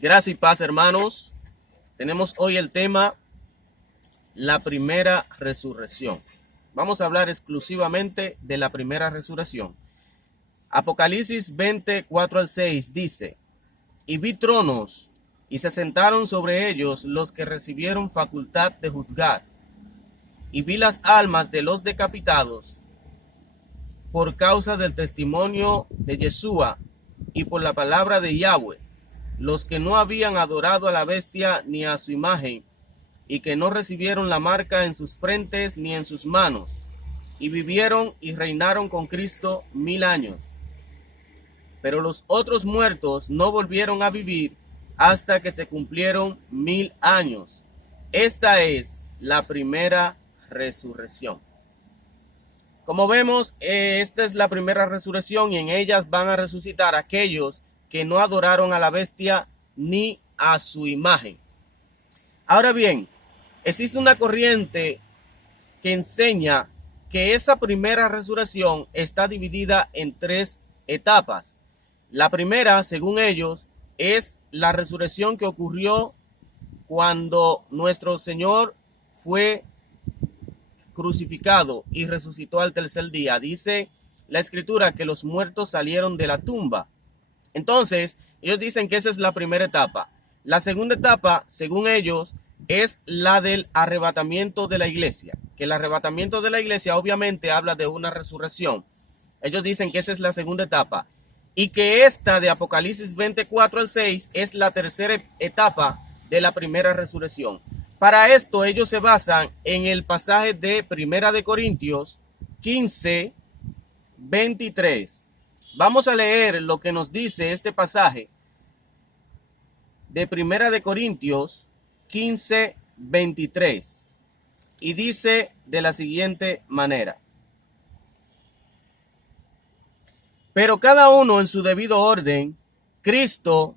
Gracias y paz, hermanos. Tenemos hoy el tema, la primera resurrección. Vamos a hablar exclusivamente de la primera resurrección. Apocalipsis 24 al 6 dice: y vi tronos, y se sentaron sobre ellos los que recibieron facultad de juzgar. Y vi las almas de los decapitados por causa del testimonio de Yeshua y por la palabra de Yahweh, los que no habían adorado a la bestia ni a su imagen, y que no recibieron la marca en sus frentes ni en sus manos, y vivieron y reinaron con Cristo 1000 años. Pero los otros muertos no volvieron a vivir hasta que se cumplieron 1000 años. Esta es la primera resurrección. Como vemos, esta es la primera resurrección y en ellas van a resucitar aquellos que no adoraron a la bestia ni a su imagen. Ahora bien, existe una corriente que enseña que esa primera resurrección está dividida en 3 etapas. La primera, según ellos, es la resurrección que ocurrió cuando nuestro Señor fue crucificado y resucitó al tercer día. Dice la escritura que los muertos salieron de la tumba. Entonces, ellos dicen que esa es la primera etapa. La segunda etapa, según ellos, es la del arrebatamiento de la iglesia. Que el arrebatamiento de la iglesia obviamente habla de una resurrección. Ellos dicen que esa es la segunda etapa. Y que esta de Apocalipsis 24 al 6 es la tercera etapa de la primera resurrección. Para esto ellos se basan en el pasaje de Primera de Corintios 15, 23. Vamos a leer lo que nos dice este pasaje de Primera de Corintios 15, 23. Y dice de la siguiente manera: pero cada uno en su debido orden, Cristo,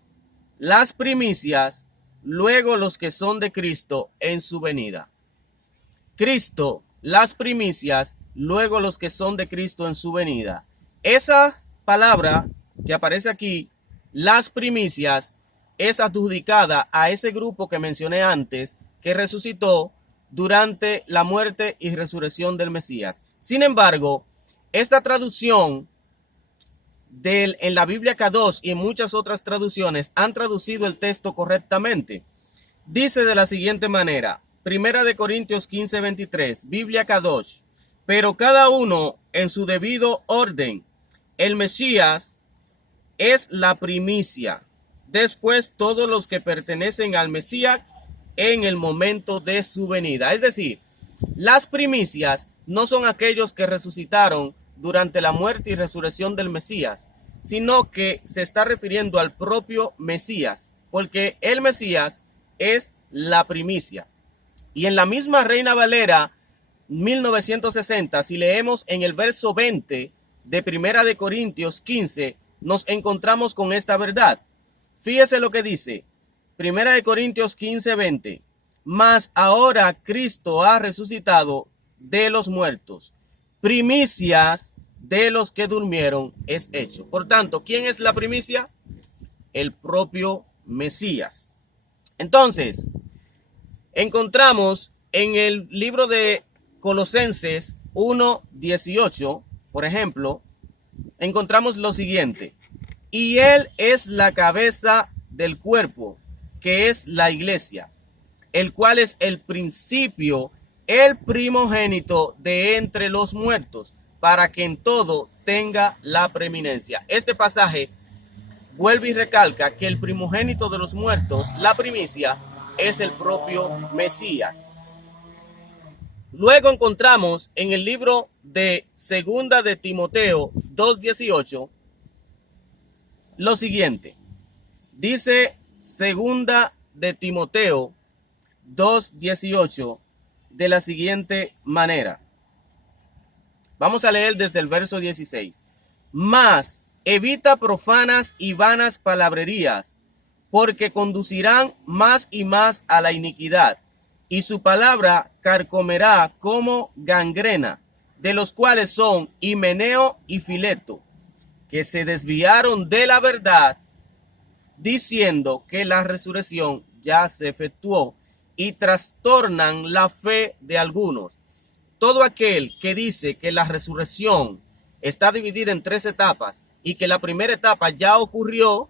las primicias, luego los que son de Cristo en su venida. Cristo, las primicias, luego los que son de Cristo en su venida. Esa palabra que aparece aquí, las primicias, es adjudicada a ese grupo que mencioné antes, que resucitó durante la muerte y resurrección del Mesías. Sin embargo, esta traducción en la Biblia Kadosh y en muchas otras traducciones han traducido el texto correctamente. Dice de la siguiente manera, Primera de Corintios 15, 23, Biblia Kadosh: pero cada uno en su debido orden. El Mesías es la primicia, después todos los que pertenecen al Mesías en el momento de su venida. Es decir, las primicias no son aquellos que resucitaron durante la muerte y resurrección del Mesías, sino que se está refiriendo al propio Mesías, porque el Mesías es la primicia. Y en la misma Reina Valera 1960, si leemos en el verso 20 de Primera de Corintios 15, nos encontramos con esta verdad. Fíjese lo que dice, Primera de Corintios 15, 20. Mas ahora Cristo ha resucitado de los muertos, primicias de los que durmieron es hecho. Por tanto, ¿quién es la primicia? El propio Mesías. Entonces, encontramos en el libro de Colosenses 1:18, por ejemplo, encontramos lo siguiente: y Él es la cabeza del cuerpo, que es la iglesia, el cual es el principio, el primogénito de entre los muertos, para que en todo tenga la preeminencia. Este pasaje vuelve y recalca que el primogénito de los muertos, la primicia, es el propio Mesías. Luego encontramos en el libro de Segunda de Timoteo 2:18 lo siguiente. Dice Segunda de Timoteo 2:18 de la siguiente manera. Vamos a leer desde el verso 16. Mas evita profanas y vanas palabrerías, porque conducirán más y más a la iniquidad, y su palabra carcomerá como gangrena, de los cuales son Himeneo y Fileto, que se desviaron de la verdad, diciendo que la resurrección ya se efectuó y trastornan la fe de algunos. Todo aquel que dice que la resurrección está dividida en 3 etapas y que la primera etapa ya ocurrió,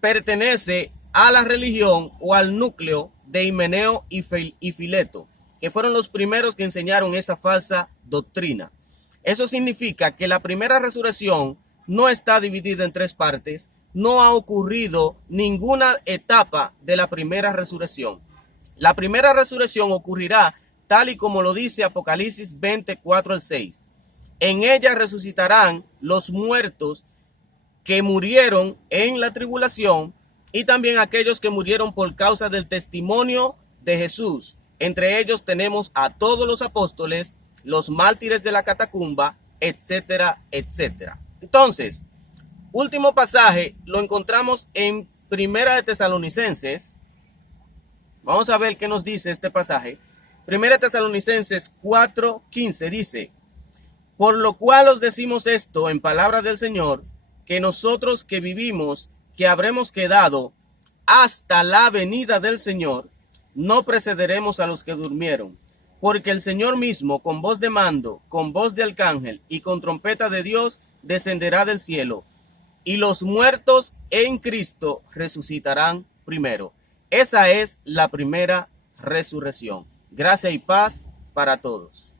pertenece a la religión o al núcleo de Himeneo y Fileto, que fueron los primeros que enseñaron esa falsa doctrina. Eso significa que la primera resurrección no está dividida en 3 partes, no ha ocurrido ninguna etapa de la primera resurrección. La primera resurrección ocurrirá tal y como lo dice Apocalipsis 24 al 6. En ella resucitarán los muertos que murieron en la tribulación y también aquellos que murieron por causa del testimonio de Jesús. Entre ellos tenemos a todos los apóstoles, los mártires de la catacumba, etcétera, etcétera. Entonces, último pasaje lo encontramos en Primera de Tesalonicenses. Vamos a ver qué nos dice este pasaje. Primera de Tesalonicenses 4:15 dice: por lo cual os decimos esto en palabra del Señor, que nosotros que vivimos, que habremos quedado hasta la venida del Señor, no precederemos a los que durmieron. Porque el Señor mismo, con voz de mando, con voz de arcángel y con trompeta de Dios, descenderá del cielo, y los muertos en Cristo resucitarán primero. Esa es la primera resurrección. Gracia y paz para todos.